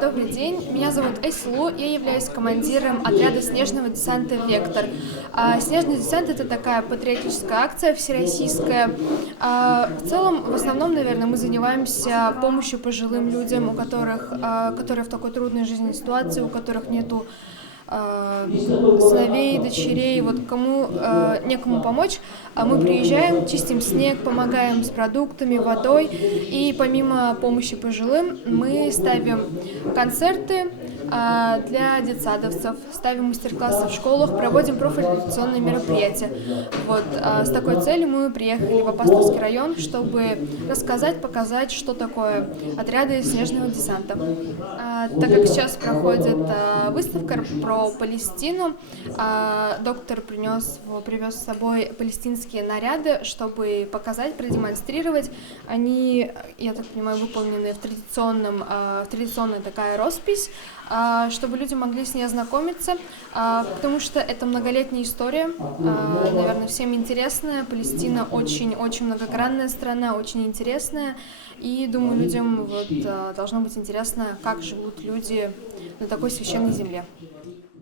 Добрый день, меня зовут Айслу, я являюсь командиром отряда снежного десанта «Вектор». Снежный десант — это такая патриотическая акция всероссийская. В целом, в основном, наверное, мы занимаемся помощью пожилым людям, которые в такой трудной жизненной ситуации, у которых нету сыновей, дочерей, вот кому некому помочь, мы приезжаем, чистим снег, помогаем с продуктами, водой, и помимо помощи пожилым мы ставим концерты для детсадовцев, ставим мастер-классы в школах, проводим профориентационные мероприятия. Вот, с такой целью мы приехали в Апостольский район, чтобы рассказать, показать, что такое отряды снежного десанта. Так как сейчас проходит выставка про Палестину, доктор привез с собой палестинские наряды, чтобы показать, продемонстрировать. Они, я так понимаю, выполнены в традиционная такая роспись, чтобы люди могли с ней ознакомиться, потому что это многолетняя история, наверное, всем интересная. Палестина очень многогранная страна, очень интересная, и думаю, людям должно быть интересно, как живут люди на такой священной земле.